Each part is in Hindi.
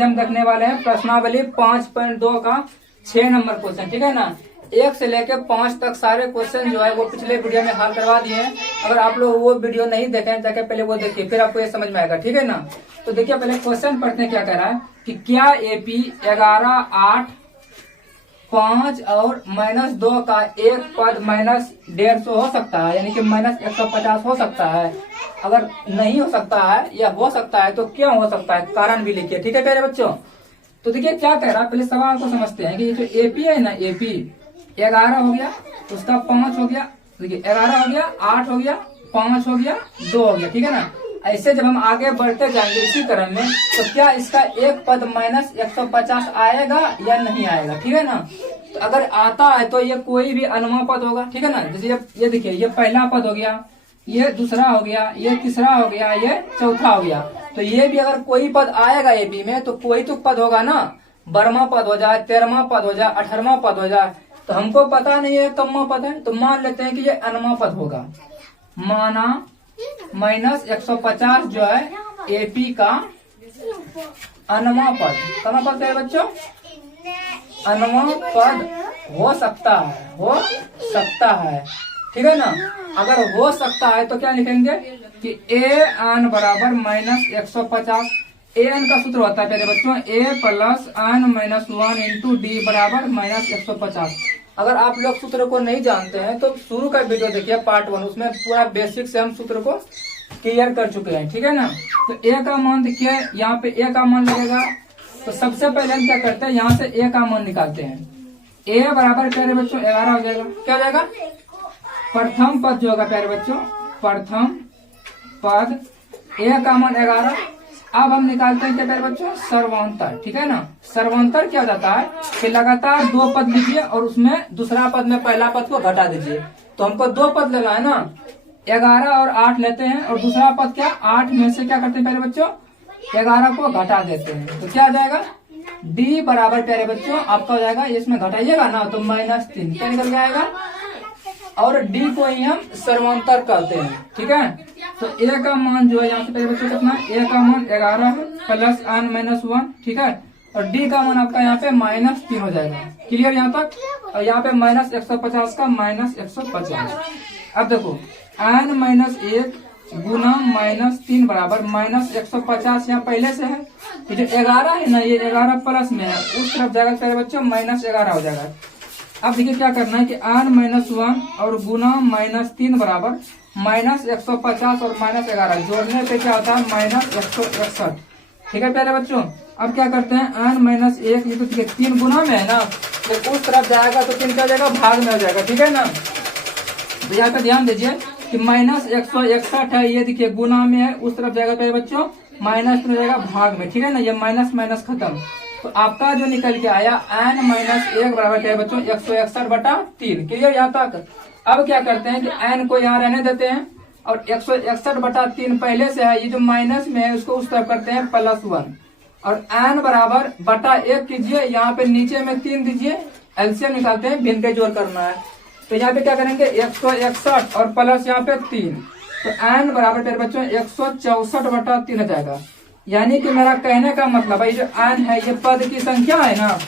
आज हम देखने वाले हैं प्रश्नावली 5.2 का 6 नंबर क्वेश्चन। ठीक है ना। 1 से लेकर 5 तक सारे क्वेश्चन जो है वो पिछले वीडियो में हल करवा दिए हैं। अगर आप लोग वो वीडियो नहीं देखे जाके पहले वो देखिए, फिर आपको ये समझ में आएगा। ठीक है ना। तो देखिए पहले क्वेश्चन पढ़ते हैं क्या कह रहा है कि क्या एपी 11, 8, 5 और -2 का एक पद -150 हो सकता है, यानी कि -150 हो सकता है। अगर नहीं हो सकता है या हो सकता है तो क्यों हो सकता है, कारण भी लिखिए। ठीक है प्यारे बच्चों। तो देखिए क्या कह रहा है, पहले सवाल को समझते हैं कि ये जो एपी है ना, एपी 11 हो गया, उसका 5 हो गया, देखिए 11 हो गया, 8 हो गया, 5 हो गया, 2 हो गया। ठीक है ना। ऐसे जब हम आगे बढ़ते जाएंगे इसी क्रम में, तो क्या इसका एक पद -150 आएगा या नहीं आएगा। ठीक है ना। तो अगर आता है तो ये कोई भी अनुमा पद होगा। ठीक है ना। जैसे ये देखिए, ये पहला पद हो गया, ये दूसरा हो गया, ये तीसरा हो गया, ये चौथा हो गया। तो ये भी अगर कोई पद आएगा एपी में तो कोई तो पद होगा ना। 12वां पद हो जाए, 13वां पद हो जाए, 18वां पद हो जाए। तो हमको पता नहीं है कम्मा पद है, तो मान लेते हैं कि ये अनुमा पद होगा। माना -150 जो है एपी का अनुमा पद, कमा पद है बच्चों, अनुमा पद हो सकता है, हो सकता है। ठीक है ना। अगर हो सकता है तो क्या लिखेंगे कि ए एन बराबर -150। ए एन का सूत्र होता है प्यारे बच्चों a + n-1 इंटू डी बराबर -150। अगर आप लोग सूत्र को नहीं जानते हैं तो शुरू का वीडियो देखिए पार्ट 1, उसमें पूरा बेसिक से हम सूत्र को क्लियर कर चुके हैं। ठीक है ना। तो ए का मान देखिए, यहाँ पे ए का मान लगेगा। तो सबसे पहले हम क्या करते हैं, यहाँ से ए का मान निकालते हैं। ए बराबर प्यारे बच्चों 11 हो जाएगा। क्या हो जाएगा, प्रथम पद जो होगा प्यारे बच्चों, प्रथम पद ए का मान 11। अब हम निकालते हैं क्या प्यारे बच्चों, सर्वांतर। ठीक है ना। सर्वांतर क्या हो जाता है कि लगातार 2 पद लीजिए और उसमें दूसरा पद में पहला पद को घटा दीजिए। तो हमको 2 पद लेना है ना, 11 और 8 लेते हैं और दूसरा पद क्या 8 में से क्या करते हैं प्यारे बच्चों, 11 को घटा देते हैं। तो क्या आ जाएगा, डी बराबर प्यारे बच्चों आपका हो जाएगा, इसमें घटाइएगा ना तो -3 क्या निकल जाएगा, और डी को ही हम सर्वांतर करते हैं। ठीक है। तो ए का मान जो है यहाँ से प्यारे बच्चों कितना, ए का मान 11 + n-1। ठीक है। और डी का मान आपका यहाँ पे -3 हो जाएगा। क्लियर यहाँ तक। और यहाँ पे -150 का -150। अब देखो n-1 गुना -3 बराबर -150। यहाँ पहले से है, तो जो 11 है ना, ये 11 प्लस में है, उस तरफ जाएगा प्यारे बच्चों -11 हो जाएगा। अब देखिए क्या करना है कि n-1 और गुना -3 बराबर -150 और -11 जोड़ने पे क्या होता है -161। ठीक है प्यारे बच्चों। अब क्या करते हैं, n-1 ये तो 3 गुना में है ना, तो उस तरफ जाएगा तो 3 क्या हो जाएगा, भाग में हो जाएगा। ठीक है ना। तो यहाँ पे ध्यान दीजिए कि -161 है, ये देखिए गुना में है, उस तरफ जाएगा प्यारे बच्चों -3 हो जाएगा भाग में। ठीक है ना। ये माइनस खत्म। तो आपका जो निकल के आया n-1 बराबर क्या है बच्चों, 161/3। क्लियर यहाँ तक। अब क्या करते हैं कि n को यहाँ रहने देते हैं और 161/3 पहले से है, ये जो माइनस में है उसको उस तरफ करते हैं +1 और n बराबर /1 कीजिए, यहाँ पे नीचे में 3 दीजिए, एलसीएम निकालते हैं, भिन्न के जोड़ करना है। तो यहाँ पे क्या करेंगे 161 और प्लस यहाँ पे 3, तो n बराबर मेरे बच्चों 164/3 हो जाएगा। यानी कि मेरा कहने का मतलब है, ये जो n है ये पद की संख्या है ना,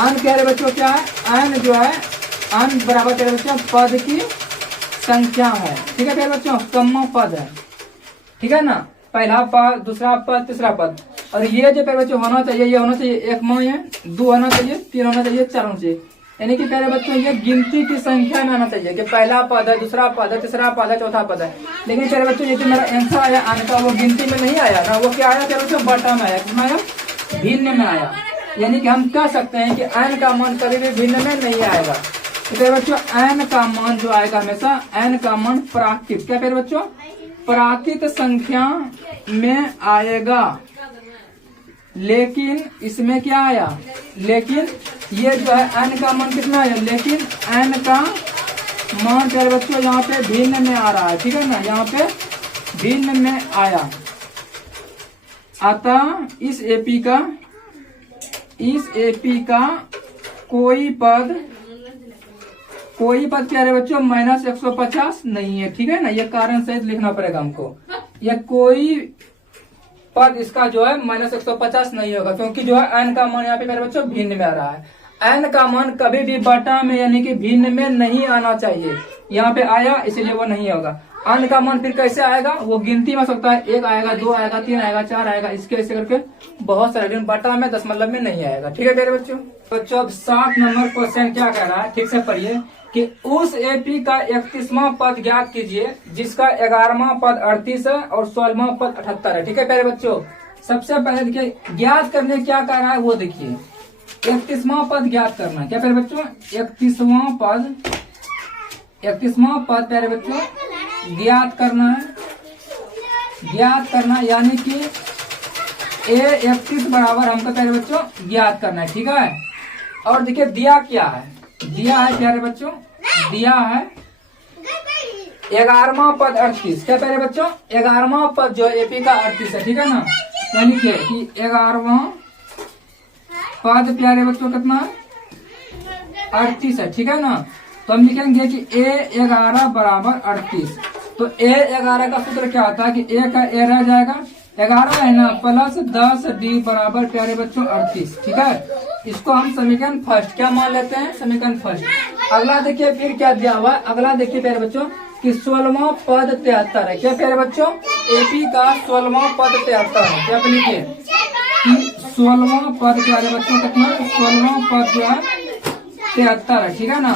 n कह रहे बच्चों क्या है, n जो है n बराबर कह रहे बच्चों पद की संख्या है। ठीक है प्यारे बच्चों, कम पद है। ठीक है ना। पहला पद, दूसरा पद, तीसरा पद। और ये जो प्यारे बच्चों होना चाहिए, ये होना चाहिए 1 मान है, 2 होना चाहिए, 3 होना चाहिए, 4 होना चाहिए। यानी कि प्यारे बच्चों ये गिनती की संख्या में आना चाहिए कि पहला पद है, दूसरा पद है, तीसरा पद है, चौथा पद है। लेकिन प्यारे बच्चों ये जो मेरा आंसर आया आने का, वो गिनती में नहीं आया ना, वो क्या आया प्यारे बच्चों, बटा में आया, किसमें आया, भिन्न में आया। यानी कि हम कह सकते हैं कि n का मान कभी भी भिन्न में नहीं आएगा। तो प्यारे बच्चों n का मान जो आएगा हमेशा, n का मान प्राकृत, क्या प्यारे बच्चों, प्राकृत संख्या में आएगा। लेकिन इसमें क्या आया, लेकिन ये जो है n का मान कितना आया, लेकिन n का मान प्यारे बच्चों यहाँ पे भिन्न में आ रहा है। ठीक है ना, यहाँ पे भिन्न में आया। अतः इस एपी का कोई पद प्यारे बच्चों -150 नहीं है। ठीक है ना, ये कारण सहित लिखना पड़ेगा हमको। या कोई पद इसका जो है -150 नहीं होगा, क्योंकि जो है n का मान यहाँ पे प्यारे बच्चों भिन्न में आ रहा है। n का मान कभी भी बटा में यानी कि भिन्न में नहीं आना चाहिए, यहाँ पे आया इसलिए वो नहीं होगा। n का मान फिर कैसे आएगा, वो गिनती में हो सकता है, 1 आएगा, 2 आएगा, 3 आएगा, 4 आएगा, इसके ऐसे करके बहुत सारे, लेकिन बटा में दशमलव में नहीं आएगा। ठीक है प्यारे बच्चों। बच्चों अब 7 नंबर क्वेश्चन क्या कह रहा है, ठीक से पढ़िए कि उस एपी का 31वां पद ज्ञात कीजिए जिसका 11वां पद 38 है और 16वां पद 78 है। ठीक है प्यारे बच्चों, सबसे पहले देखिए ज्ञात करने क्या कह रहा है वो देखिए, 31वां पद ज्ञात करना है। क्या प्यारे बच्चों, 31वां पद प्यारे बच्चों ज्ञात करना है, ज्ञात करना यानी कि A31 बराबर हमको प्यारे बच्चों ज्ञात करना है। ठीक है, और देखिए दिया क्या है, दिया है प्यारे बच्चों, दिया है 11वां पद 38। क्या प्यारे बच्चों, 11वां पद जो एपी का 38 है। ठीक है ना, यानी कि 11वां पद प्यारे बच्चों कितना है, 38 है। ठीक है ना, तो हम लिखेंगे कि A11 बराबर 38। तो A11 का सूत्र क्या होता है कि A का A रह जाएगा, 11 है ना, प्लस 10D बराबर प्यारे बच्चों 38। ठीक है, इसको हम समीकरण फर्स्ट क्या मान लेते हैं, समीकरण फर्स्ट। अगला देखिए फिर क्या दिया हुआ है, अगला देखिए प्यारे बच्चों कि 16वां पद 73 है। क्या प्यारे बच्चों, एपी का 16वां पद 73 है। क्या लिखिए कि 16वां पद प्यारे बच्चों कितना, 16वां पद जो है 73 है। ठीक है ना,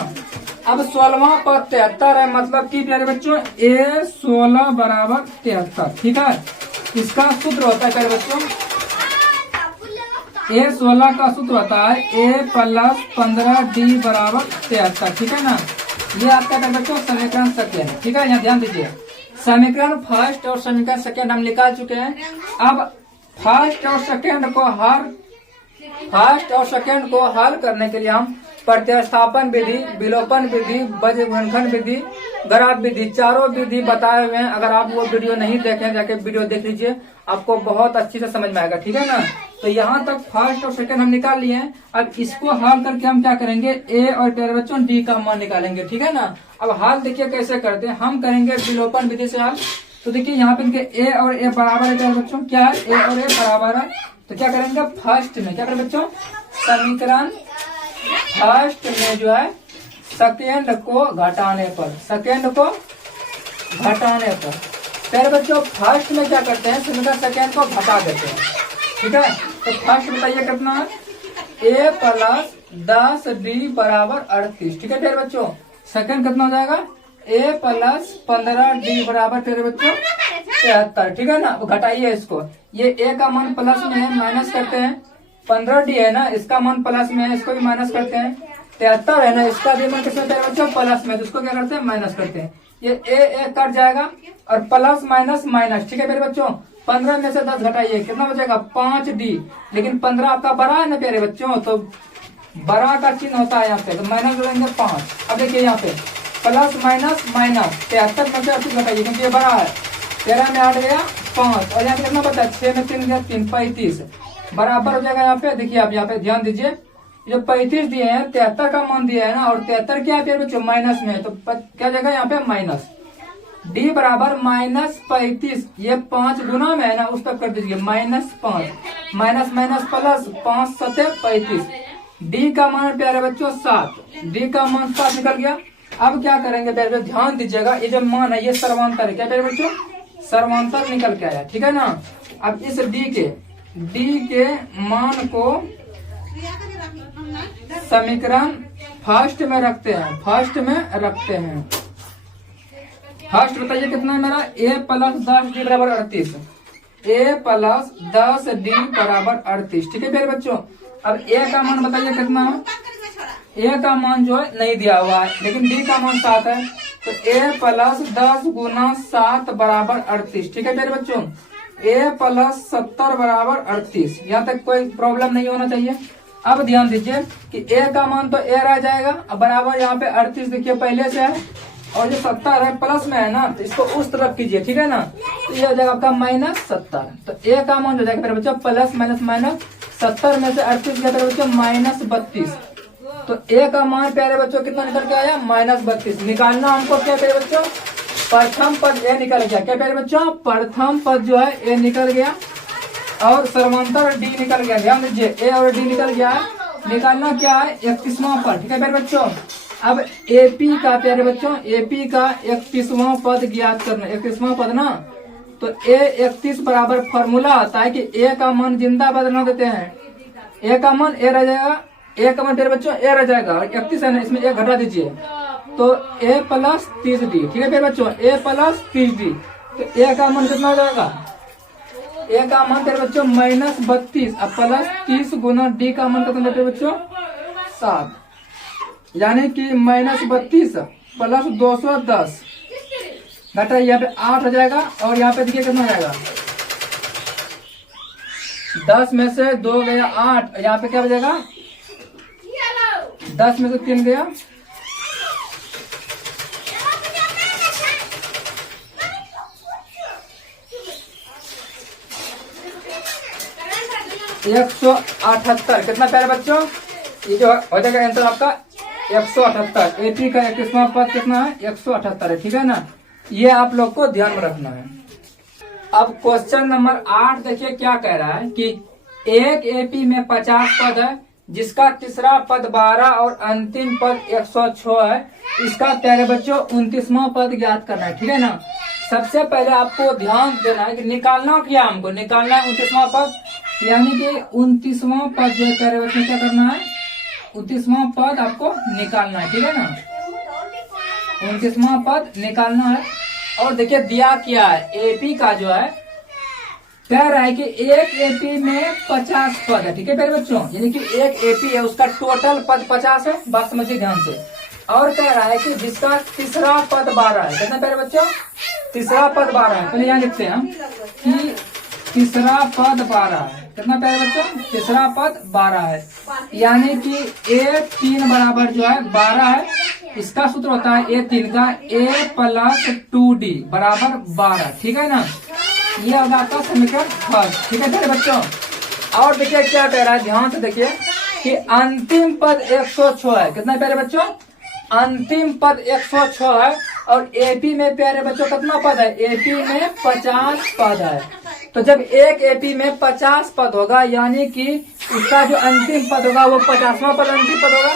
अब 16वां पद 73 है, मतलब कि प्यारे बच्चों A16 बराबर 73। ठीक है, इसका सूत्र होता है प्यारे बच्चों, A16 का सूत्र होता है A प्लस 15D बराबर 73। ठीक है ना, ये आपका प्यारे बच्चों समीकरण सेकेंड। ठीक है, यहाँ ध्यान दीजिए, समीकरण फर्स्ट और समीकरण सेकेंड हम निकाल चुके हैं। अब फर्स्ट और सेकेंड को हल करने के लिए हम प्रतिस्थापन विधि, विलोपन विधि, बजगुणनखंड विधि, ग्राफ विधि, चारों विधि बताए हुए हैं। अगर आप वो वीडियो नहीं देखें जाके वीडियो देख लीजिए, आपको बहुत अच्छी से समझ में आएगा। ठीक है ना, तो यहाँ तक फर्स्ट और सेकंड हम निकाल लिए हैं। अब इसको हल करके हम क्या करेंगे, ए और प्यारे बच्चों डी का मान निकालेंगे। ठीक है ना, अब हल देखिए कैसे करते हैं, हम करेंगे विलोपन विधि से हल। तो देखिए यहाँ पे देखिए ए और ए बराबर है प्यारे बच्चों, क्या है, ए और ए बराबर है। तो क्या करेंगे फर्स्ट में, क्या करें बच्चों, समीकरण फर्स्ट में जो है सेकेंड को घटाने पर, सेकेंड को घटाने पर प्यारे बच्चों फर्स्ट में क्या करते हैं, समीकरण सेकेंड को घटा देते हैं। ठीक है, तो फर्स्ट बताइए कितना है, A प्लस 10D बराबर 38। ठीक है प्यारे बच्चों, सेकेंड कितना हो जाएगा, A प्लस 15D बराबर प्यारे बच्चों 73। ठीक है ना, घटाइए इसको, ये A का मान प्लस में है, माइनस करते हैं, 15D है ना, इसका मान प्लस में है, इसको भी माइनस करते हैं, 73 है ना, इसका भी मान किसमें प्यारे बच्चों प्लस में, तो इसको क्या करते हैं माइनस करते हैं, ये A कट जाएगा और प्लस माइनस माइनस। ठीक है प्यारे बच्चों, 15 में से 10 घटाइए, कितना बचेगा 5D, लेकिन 15 आपका बड़ा है ना प्यारे बच्चों, तो बड़ा का चिन्ह होता है यहाँ पे, तो माइनस जोड़ेंगे 5। अब देखिए यहाँ पे प्लस माइनस माइनस, 73 में से 38 घटाइए क्योंकि ये बड़ा है, 13 में 8 गया 5, और यहाँ पे कितना बचा, 6 में 3 गया 3, 35 बराबर हो जाएगा। यहाँ पे देखिए, आप यहाँ पे ध्यान दीजिए, जो 35 दिए हैं, 73 का मान दिया है ना, और 73 क्या है प्यारे बच्चों माइनस में, तो क्या जगह यहाँ पे माइनस, D बराबर -35, ये 5 गुना में है ना, उस तक कर दीजिए -5, माइनस माइनस प्लस, 5 7 35, D का मान प्यारे बच्चों 7, D का मान 7 निकल गया। अब क्या करेंगे प्यारे बच्चों, ध्यान दीजिएगा, ये जो मान है ये सर्वांतर है, क्या प्यारे बच्चों सर्वांतर निकल के आया। ठीक है ना, अब इस D के मान को समीकरण फर्स्ट में रखते हैं, फर्स्ट बताइए कितना है मेरा, A प्लस 10D बराबर 38, A प्लस 10D बराबर 38। ठीक है प्यारे बच्चों, अब A का मान बताइए कितना है, A का मान जो है नहीं दिया हुआ है, लेकिन D का मान 7 है, तो A प्लस 10 गुना 7 बराबर 38। ठीक है प्यारे बच्चों, A प्लस 70 बराबर 38, यहाँ तक कोई प्रॉब्लम नहीं होना चाहिए। अब ध्यान दीजिए कि A का मान तो A रह जाएगा, अब बराबर यहाँ पे 38 देखिए पहले से है, और जो 70 है प्लस में है ना, तो इसको उस तरफ कीजिए। ठीक है ना, तो ये हो जाएगा आपका -70, तो A का मान हो जाएगा मेरे बच्चों प्लस माइनस माइनस, 70 में से 38 गया मेरे बच्चों -32, तो A का मान प्यारे बच्चों कितना निकल के आया -32। निकालना हमको क्या प्यारे बच्चों, प्रथम पद A निकल गया। क्या प्यारे बच्चों, प्रथम पद जो है A निकल गया, और समांतर डी निकल गया। ध्यान दीजिए, ए और डी निकल गया है। निकालना क्या है? 31वां पद। ठीक है प्यारे बच्चों। अब एपी का प्यारे बच्चों, एपी का 31वां पद ज्ञात करना। 31वां पद ना, तो ए 31 बराबर फॉर्मूला आता है कि ए का मान जिंदा बदलना देते हैं। ए का मान ए रह जाएगा, ए का मान प्यारे बच्चों ए रह जाएगा, 31 है ना, इसमें ए घटा दीजिए तो ए प्लस 30D। ठीक है प्यारे बच्चों, ए प्लस 30D। तो ए का मान कितना हो जाएगा? ए का मान प्यारे बच्चों -32 अब प्लस 30 गुना डी का मान कितना प्यारे बच्चों? 7, यानी कि -32 प्लस 210 घटा, यहाँ पे 8 हो जाएगा। और यहाँ पे देखिए कितना हो जाएगा? 10 में से 2 गया 8, यहाँ पे क्या बचेगा? 10 में से 3 गया 178। कितना प्यारे बच्चों? ये जो हो जाएगा आंसर आपका 178। एपी का 31वां पद कितना है? 178 है। ठीक है ना, ये आप लोग को ध्यान में रखना है। अब क्वेश्चन नंबर 8 देखिए क्या कह रहा है कि एक एपी में 50 पद है, जिसका तीसरा पद 12 और अंतिम पद 106 है। इसका प्यारे बच्चों 29वां पद ज्ञात करना है। ठीक है ना, सबसे पहले आपको ध्यान देना है कि निकालना क्या, हमको निकालना है 29वां पद, यानी कि 29वां पद जो है प्यारे बच्चों क्या करना है? 29वां पद आपको निकालना है। ठीक है ना, 29वां पद निकालना है। और देखिए दिया क्या है, एपी का जो है कह रहा है कि एक एपी में 50 पद है। ठीक है प्यारे बच्चों, यानी कि एक एपी है, उसका टोटल पद 50 है। बात समझिए ध्यान से। और कह रहा है कि जिसका तीसरा पद 12 है। कितना प्यारे बच्चों? तीसरा पद 12 है। पहले यहाँ लिखते हैं हम कि तीसरा पद 12 है। कितना प्यारे बच्चों? तीसरा पद 12 है, यानी कि A3 बराबर जो है 12 है। इसका सूत्र होता है A3 का A प्लस 2D बराबर 12। ठीक है ना, ये होगा आपका समीकरण फर्स्ट। ठीक है प्यारे बच्चों। और देखिए क्या कह रहा है, ध्यान से देखिए कि अंतिम पद 106 है। कितना प्यारे बच्चों? अंतिम पद 106 है। और एपी में प्यारे बच्चों कितना पद है? एपी में 50 पद है। तो जब एक एपी में 50 पद होगा, यानी कि उसका जो अंतिम पद होगा वो 50वां पद अंतिम पद होगा।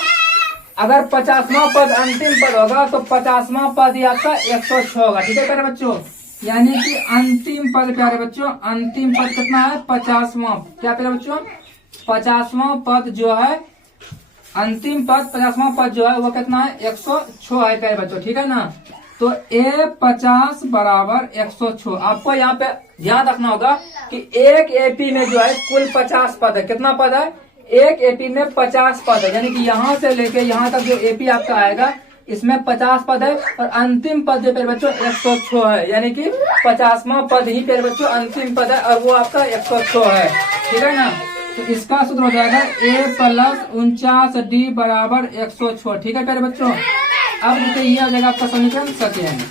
अगर 50वां पद अंतिम पद होगा तो 50वां पद ही आपका 106 होगा। ठीक है प्यारे बच्चों, यानी कि अंतिम पद प्यारे बच्चों, अंतिम पद कितना है? 50वां। क्या प्यारे बच्चों? 50वां पद जो है, अंतिम पद 50वां पद जो है वो कितना है? 106 है प्यारे बच्चों। ठीक है ना, तो A50 बराबर 106। आपको यहाँ पे ध्यान रखना होगा कि एक एपी में जो है कुल 50 पद है। कितना पद है? एक एपी में 50 पद है, यानी कि यहाँ से लेके यहाँ तक जो एपी आपका आएगा इसमें 50 पद है। और अंतिम पद जो प्यारे बच्चों 106 है, यानी कि 50वां पद ही प्यारे बच्चों अंतिम पद है, और वो आपका 106 है। ठीक है ना, तो इसका सूत्र हो जाएगा A प्लस 49D बराबर 106। ठीक है प्यारे बच्चों। अब देखिए ये हो जाएगा आपका समीकरण सेकेंड।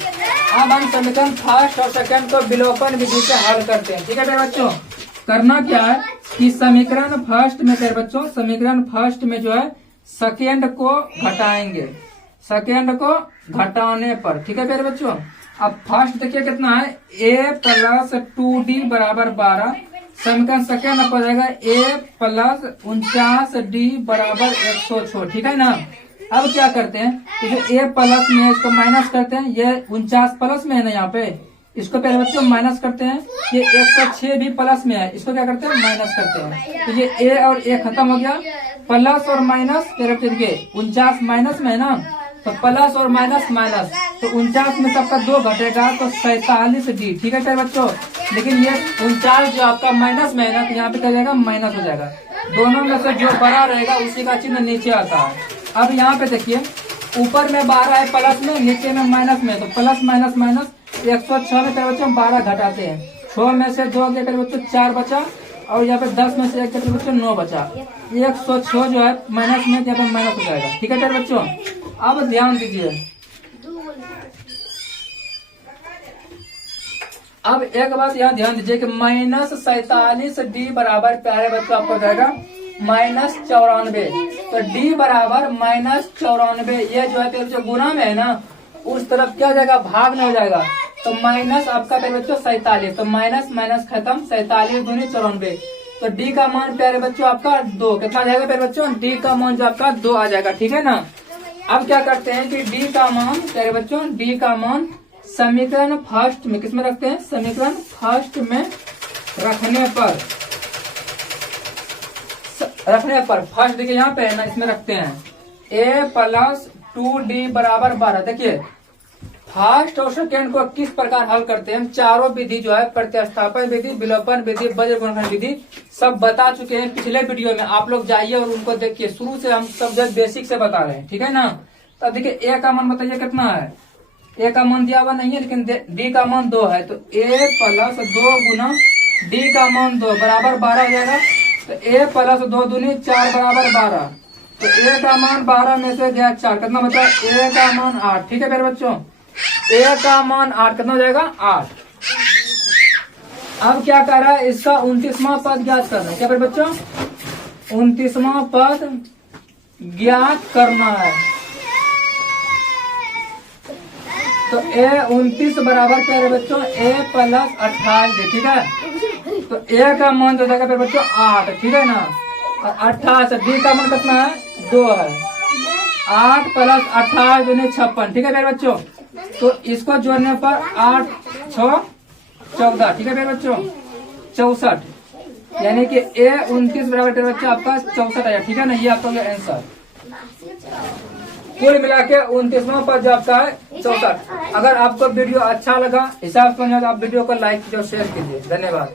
अब हम समीकरण फर्स्ट और सेकेंड को विलोपन विधि से हल करते हैं। ठीक है प्यारे बच्चों, करना क्या है कि समीकरण फर्स्ट में प्यारे बच्चों, समीकरण फर्स्ट में जो है सेकेंड को घटाएंगे, सेकेंड को घटाने पर। ठीक है प्यारे बच्चों। अब फर्स्ट देखिए कितना है? A प्लस 2D बराबर 12। समीकरण सेकेंड आपको जाएगा A प्लस 49D बराबर 106। ठीक है ना, अब क्या करते हैं, इसे A प्लस में है, इसको माइनस करते हैं। ये 49 प्लस में है ना, यहाँ पे इसको पहले बच्चों माइनस करते हैं। ये 106 भी प्लस में है, इसको क्या करते हैं? माइनस करते हैं। तो ये A और A खत्म हो गया। प्लस और माइनस तेरे बच्चे देखिए 49 माइनस में है ना, तो प्लस और माइनस माइनस, तो 49 में सबका 2 घटेगा तो 47D। ठीक है प्यारे बच्चों, लेकिन ये 49 जो आपका माइनस में है ना, तो यहाँ पे क्या जाएगा? माइनस हो जाएगा। दोनों में से जो बड़ा रहेगा उसी का चिन्ह नीचे आता है। अब यहाँ पे देखिए ऊपर में 12 है प्लस में, नीचे में माइनस में, तो प्लस माइनस माइनस 106 में प्यारे बच्चों 12 घटाते हैं। 6 में से 2 के प्यारे बच्चों 4 बचा, और यहाँ पे 10 में से 1 के प्यारे बच्चों 9 बचा। 106 जो है माइनस में, यहाँ पे माइनस हो जाएगा। ठीक है प्यारे बच्चों, अब ध्यान दीजिए। अब एक बात यहाँ ध्यान दीजिए कि -47D बराबर प्यारे बच्चों आपको जाएगा -94। तो D बराबर -94। ये जो है जो गुना में है ना, उस तरफ क्या हो जाएगा? भाग में हो जाएगा। तो माइनस आपका प्यारे बच्चों 47, तो माइनस माइनस खत्म, 47 दूनी 94। तो डी का मान प्यारे बच्चों आपका 2, कितना आ जाएगा प्यारे बच्चों? डी का मान जो आपका 2 आ जाएगा, ठीक है ना। अब क्या करते हैं कि डी का मान प्यारे बच्चों, डी का मान समीकरण फर्स्ट में किसमें रखते हैं? समीकरण फर्स्ट में रखने पर फर्स्ट देखिए यहाँ पे है ना, इसमें रखते हैं a प्लस 2d बराबर 12। देखिए फर्स्ट और सेकेंड को किस प्रकार हल करते हैं हम, चारों विधि जो है प्रतिस्थापन विधि, विलोपन विधि, वज्र गुणनखंड विधि सब बता चुके हैं पिछले वीडियो में। आप लोग जाइए और उनको देखिए, शुरू से हम सब जो बेसिक से बता रहे हैं, ठीक है ना। तो अब देखिए a का मान बताइए कितना है? a का मान दिया हुआ नहीं है, लेकिन d का मान 2 है, तो a प्लस 2 गुना d का मान 2 बराबर 12 हो जाएगा। तो a प्लस 2 दूनी 4 बराबर 12, तो a का मान 12 में से गया 4, कितना बचा? a का मान 8, ठीक है मेरे बच्चों। a का मान 8 कितना हो जाएगा? 8। अब क्या कर रहा है? इसका 29वां पद ज्ञात करना है। क्या मेरे बच्चों? 29वां पद ज्ञात करना है। तो a 29 बराबर क्या है बच्चों? a प्लस 28, ठीक है। तो a का मान जो जाएगा मेरे बच्चों 8, ठीक है ना। और 28, d का मान कितना है? 2 है। 8 प्लस 28 दूनी 56, ठीक है मेरे बच्चों। तो इसको जोड़ने पर 8 6 14, ठीक है मेरे बच्चों, 64, यानी कि a 29 बराबर मेरे बच्चों आपका 64 आया, ठीक है ना। ये आपका आंसर कुल मिला के 29वां पद जो आपका है 64। अगर आपको वीडियो अच्छा लगा, हिसाब समझ, आप वीडियो को लाइक कीजिए और शेयर कीजिए। धन्यवाद।